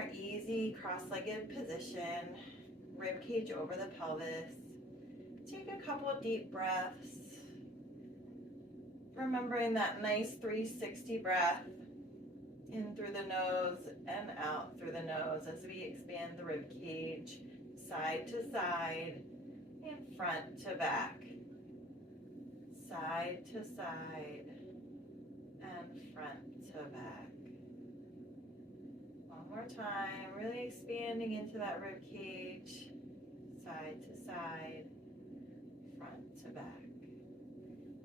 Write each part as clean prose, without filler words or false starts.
our easy cross-legged position, rib cage over the pelvis. Take a couple of deep breaths, remembering that nice 360 breath in through the nose and out through the nose as we expand the rib cage side to side and front to back, side to side and front to back. One more time, really expanding into that rib cage, side to side, front to back.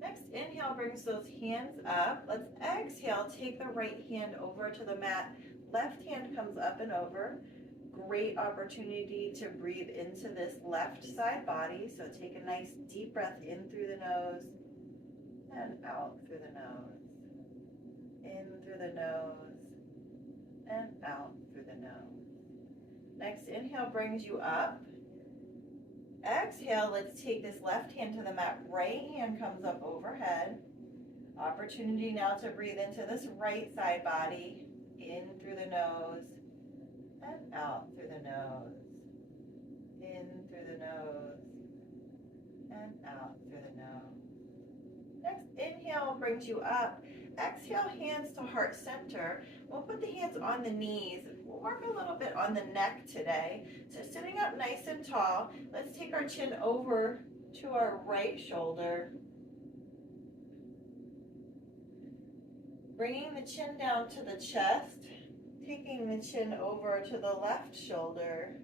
Next, inhale brings those hands up. Let's exhale, take the right hand over to the mat. Left hand comes up and over. Great opportunity to breathe into this left side body. So take a nice deep breath in through the nose and out through the nose. In through the nose and out through the nose. Next, inhale brings you up. Exhale, let's take this left hand to the mat. Right hand comes up overhead. Opportunity now to breathe into this right side body. In through the nose and out through the nose. In through the nose and out through the nose. Next, inhale brings you up. Exhale, hands to heart center. We'll put the hands on the knees. We'll work a little bit on the neck today. So sitting up nice and tall, let's take our chin over to our right shoulder. Bringing the chin down to the chest, taking the chin over to the left shoulder.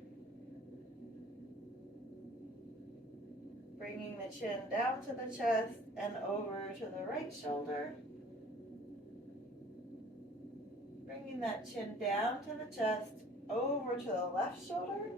Bringing the chin down to the chest and over to the right shoulder. Bringing that chin down to the chest, over to the left shoulder.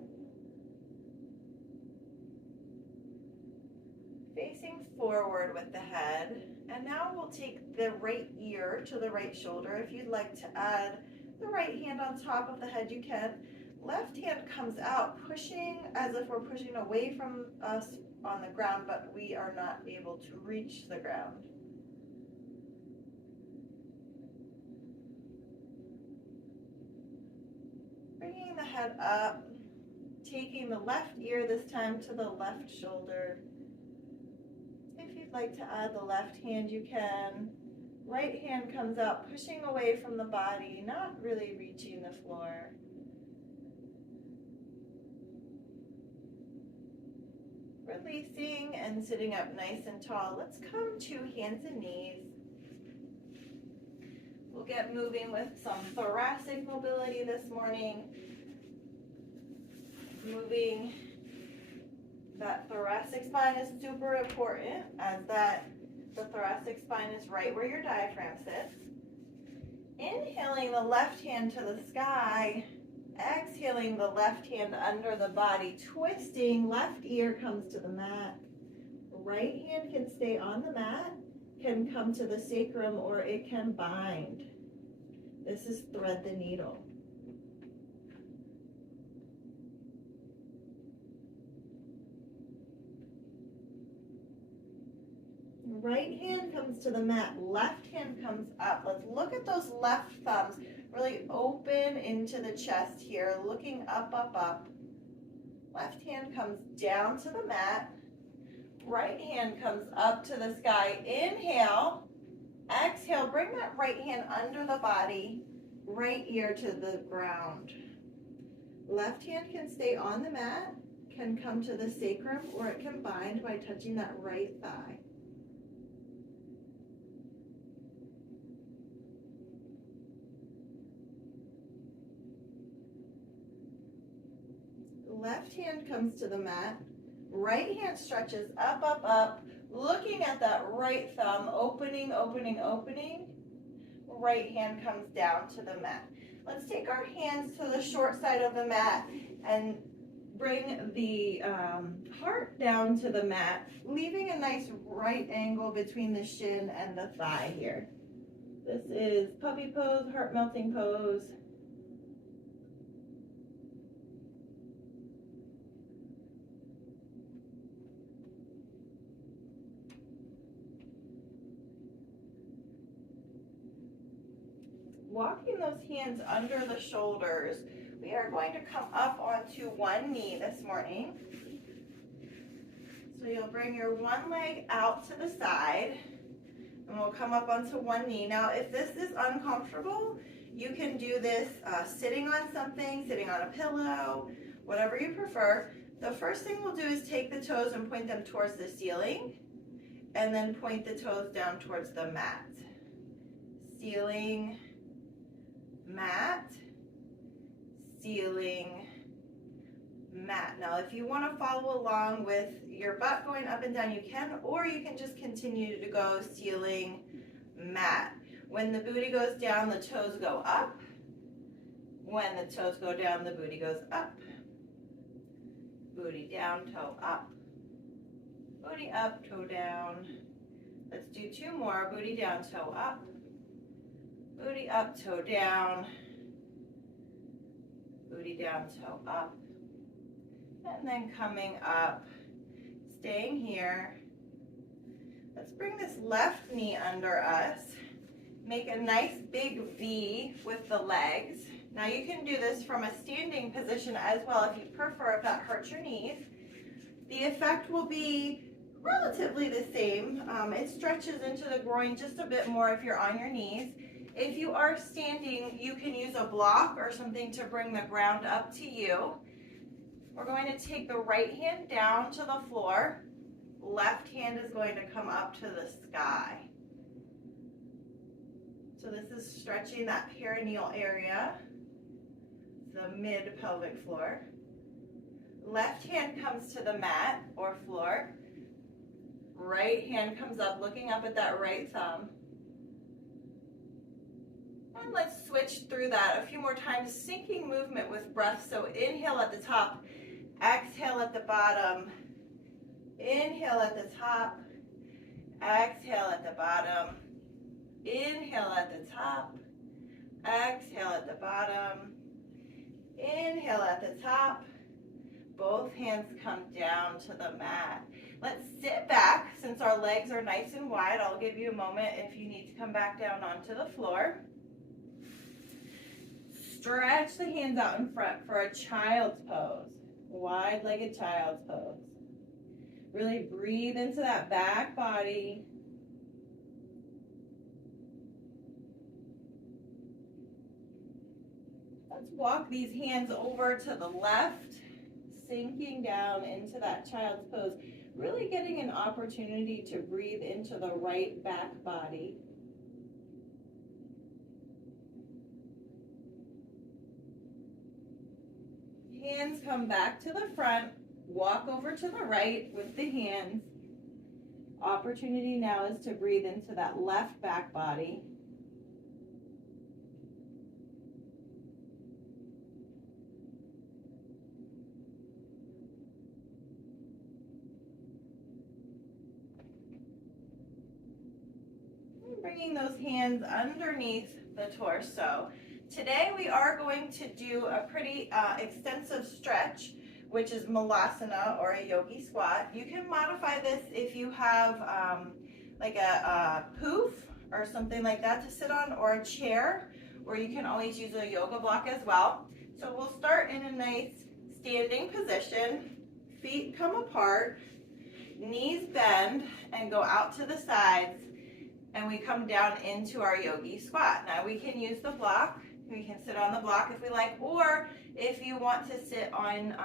Facing forward with the head. And now we'll take the right ear to the right shoulder. If you'd like to add the right hand on top of the head, you can. Left hand comes out, pushing as if we're pushing away from us on the ground, but we are not able to reach the ground. Bringing the head up, taking the left ear this time to the left shoulder. If you'd like to add the left hand, you can. Right hand comes out, pushing away from the body, not really reaching the floor. Releasing and sitting up nice and tall. Let's come to hands and knees. We'll get moving with some thoracic mobility this morning. Moving that thoracic spine is super important, as the thoracic spine is right where your diaphragm sits. Inhaling the left hand to the sky. Exhaling the left hand under the body, twisting, left ear comes to the mat. Right hand can stay on the mat, can come to the sacrum, or it can bind. This is thread the needle. Right hand comes to the mat, left hand comes up. Let's look at those left thumbs. Really open into the chest here, looking up, up, up. Left hand comes down to the mat. Right hand comes up to the sky. Inhale. Exhale, bring that right hand under the body. Right ear to the ground. Left hand can stay on the mat, can come to the sacrum, or it can bind by touching that right thigh. Left hand comes to the mat, right hand stretches up, up, up, looking at that right thumb, opening, opening, opening. Right hand comes down to the mat. Let's take our hands to the short side of the mat and bring the heart down to the mat, leaving a nice right angle between the shin and the thigh here. This is puppy pose, heart melting pose. Walking those hands under the shoulders, We are going to come up onto one knee this morning. So you'll bring your one leg out to the side and we'll come up onto one knee. Now, if this is uncomfortable, you can do this sitting on something, sitting on a pillow, whatever you prefer. The first thing we'll do is take the toes and point them towards the ceiling, and then point the toes down towards the mat. Ceiling, mat, ceiling, mat. Now, if you want to follow along with your butt going up and down, you can, or you can just continue to go ceiling, mat. When the booty goes down, the toes go up. When the toes go down, the booty goes up. Booty down, toe up. Booty up, toe down. Let's do two more. Booty down, toe up. Booty up, toe down. Booty down, toe up. And then coming up, staying here. Let's bring this left knee under us. Make a nice big V with the legs. Now you can do this from a standing position as well if you prefer, if that hurts your knees. The effect will be relatively the same. It stretches into the groin just a bit more if you're on your knees. If you are standing, you can use a block or something to bring the ground up to you. We're going to take the right hand down to the floor. Left hand is going to come up to the sky. So this is stretching that perineal area, the mid-pelvic floor. Left hand comes to the mat or floor. Right hand comes up, looking up at that right thumb. And let's switch through that a few more times, syncing movement with breath. So inhale at the top, exhale at the bottom. Inhale at the top, exhale at the bottom. Inhale at the top, exhale at the bottom. Inhale at the top. Both hands come down to the mat. Let's sit back. Since our legs are nice and wide, I'll give you a moment if you need to come back down onto the floor. Stretch the hands out in front for a child's pose, wide-legged child's pose. Really breathe into that back body. Let's walk these hands over to the left, sinking down into that child's pose, really getting an opportunity to breathe into the right back body. Hands come back to the front, walk over to the right with the hands. Opportunity now is to breathe into that left back body. Bringing those hands underneath the torso. Today we are going to do a pretty extensive stretch, which is Malasana or a yogi squat. You can modify this if you have like a poof or something like that to sit on, or a chair, or you can always use a yoga block as well. So we'll start in a nice standing position. Feet come apart, knees bend, and go out to the sides. And we come down into our yogi squat. Now we can use the block. We can sit on the block if we like, or if you want to sit on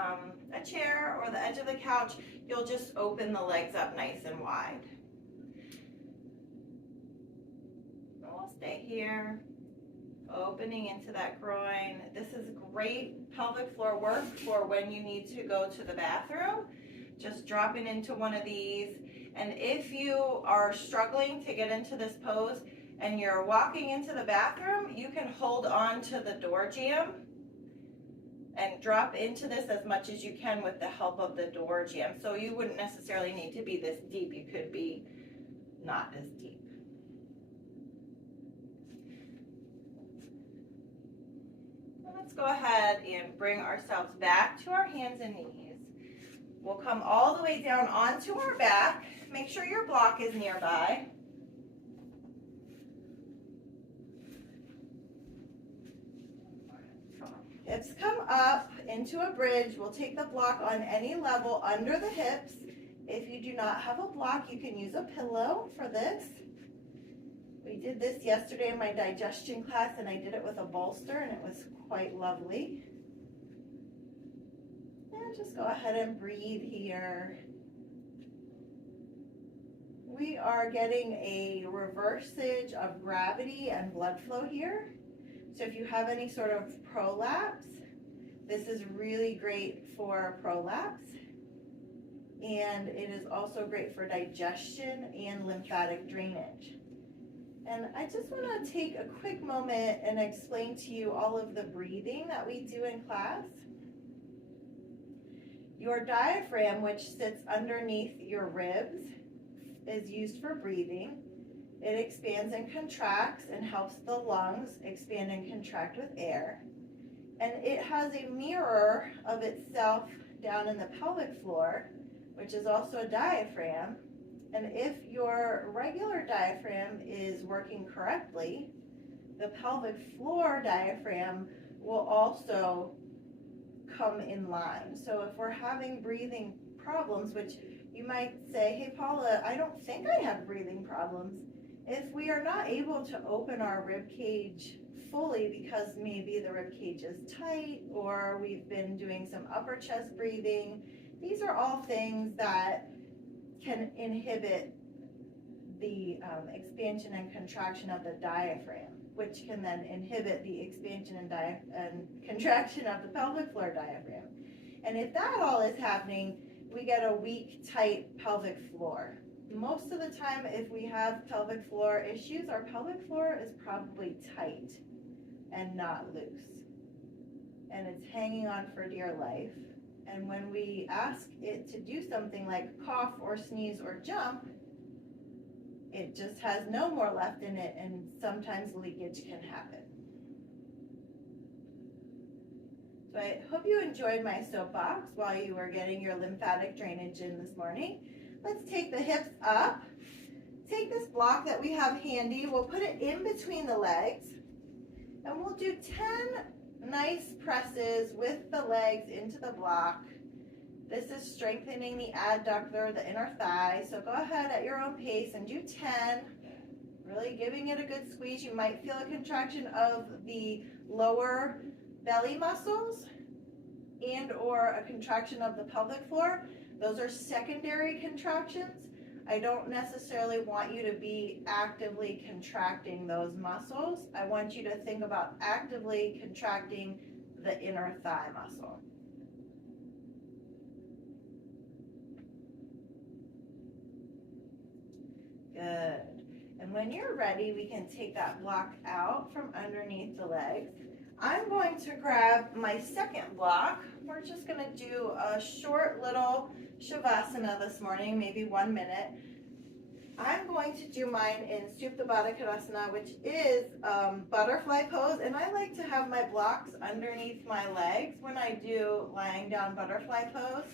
a chair or the edge of the couch, you'll just open the legs up nice and wide. And we'll stay here, opening into that groin. This is great pelvic floor work for when you need to go to the bathroom. Just dropping into one of these. And if you are struggling to get into this pose and you're walking into the bathroom, you can hold on to the door jamb and drop into this as much as you can with the help of the door jamb. So you wouldn't necessarily need to be this deep. You could be not as deep. Let's go ahead and bring ourselves back to our hands and knees. We'll come all the way down onto our back. Make sure your block is nearby. Hips come up into a bridge. We'll take the block on any level under the hips. If you do not have a block, you can use a pillow for this. We did this yesterday in my digestion class, and I did it with a bolster, and it was quite lovely. And just go ahead and breathe here. We are getting a reversage of gravity and blood flow here. So if you have any sort of prolapse, this is really great for prolapse. And it is also great for digestion and lymphatic drainage. And I just want to take a quick moment and explain to you all of the breathing that we do in class. Your diaphragm, which sits underneath your ribs, is used for breathing. It expands and contracts and helps the lungs expand and contract with air. And it has a mirror of itself down in the pelvic floor, which is also a diaphragm. And if your regular diaphragm is working correctly, the pelvic floor diaphragm will also come in line. So if we're having breathing problems, which you might say, hey Paula, I don't think I have breathing problems. If we are not able to open our rib cage fully because maybe the rib cage is tight or we've been doing some upper chest breathing, these are all things that can inhibit the expansion and contraction of the diaphragm, which can then inhibit the expansion and contraction of the pelvic floor diaphragm. And if that all is happening, we get a weak, tight pelvic floor. Most of the time, if we have pelvic floor issues, our pelvic floor is probably tight and not loose. And it's hanging on for dear life. And when we ask it to do something like cough or sneeze or jump, it just has no more left in it, and sometimes leakage can happen. So I hope you enjoyed my soapbox while you were getting your lymphatic drainage in this morning. Let's take the hips up. Take this block that we have handy. We'll put it in between the legs, and we'll do 10 nice presses with the legs into the block. This is strengthening the adductor, the inner thigh. So go ahead at your own pace and do 10. Really giving it a good squeeze. You might feel a contraction of the lower belly muscles and or a contraction of the pelvic floor. Those are secondary contractions. I don't necessarily want you to be actively contracting those muscles. I want you to think about actively contracting the inner thigh muscle. Good. And when you're ready, we can take that block out from underneath the legs. I'm going to grab my second block. We're just going to do a short little Shavasana this morning, maybe 1 minute. I'm going to do mine in Supta Baddha Konasana, which is butterfly pose. And I like to have my blocks underneath my legs when I do lying down butterfly pose,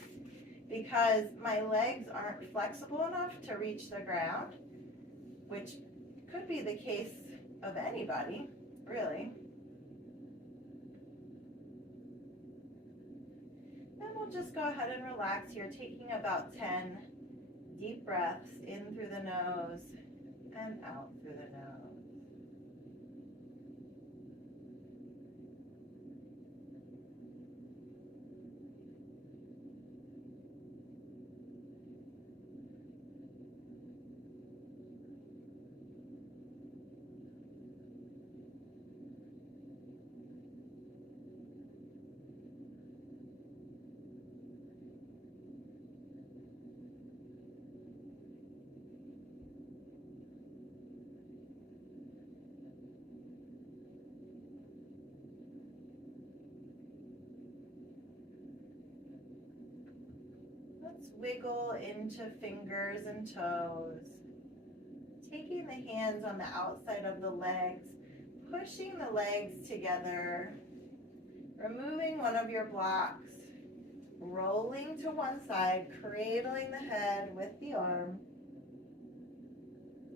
because my legs aren't flexible enough to reach the ground, which could be the case of anybody, really. And we'll just go ahead and relax here, taking about 10 deep breaths in through the nose and out through the nose. Let's wiggle into fingers and toes, taking the hands on the outside of the legs, pushing the legs together, removing one of your blocks, rolling to one side, cradling the head with the arm.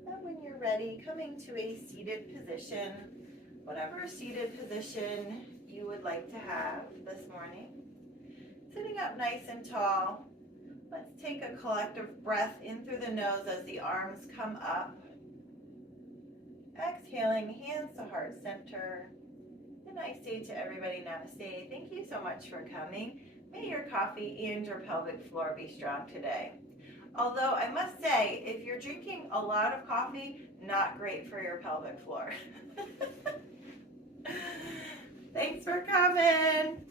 And when you're ready, coming to a seated position, whatever seated position you would like to have this morning. Sitting up nice and tall. Let's take a collective breath in through the nose as the arms come up. Exhaling, hands to heart center. And I say to everybody, namaste. Thank you so much for coming. May your coffee and your pelvic floor be strong today. Although I must say, if you're drinking a lot of coffee, not great for your pelvic floor. Thanks for coming.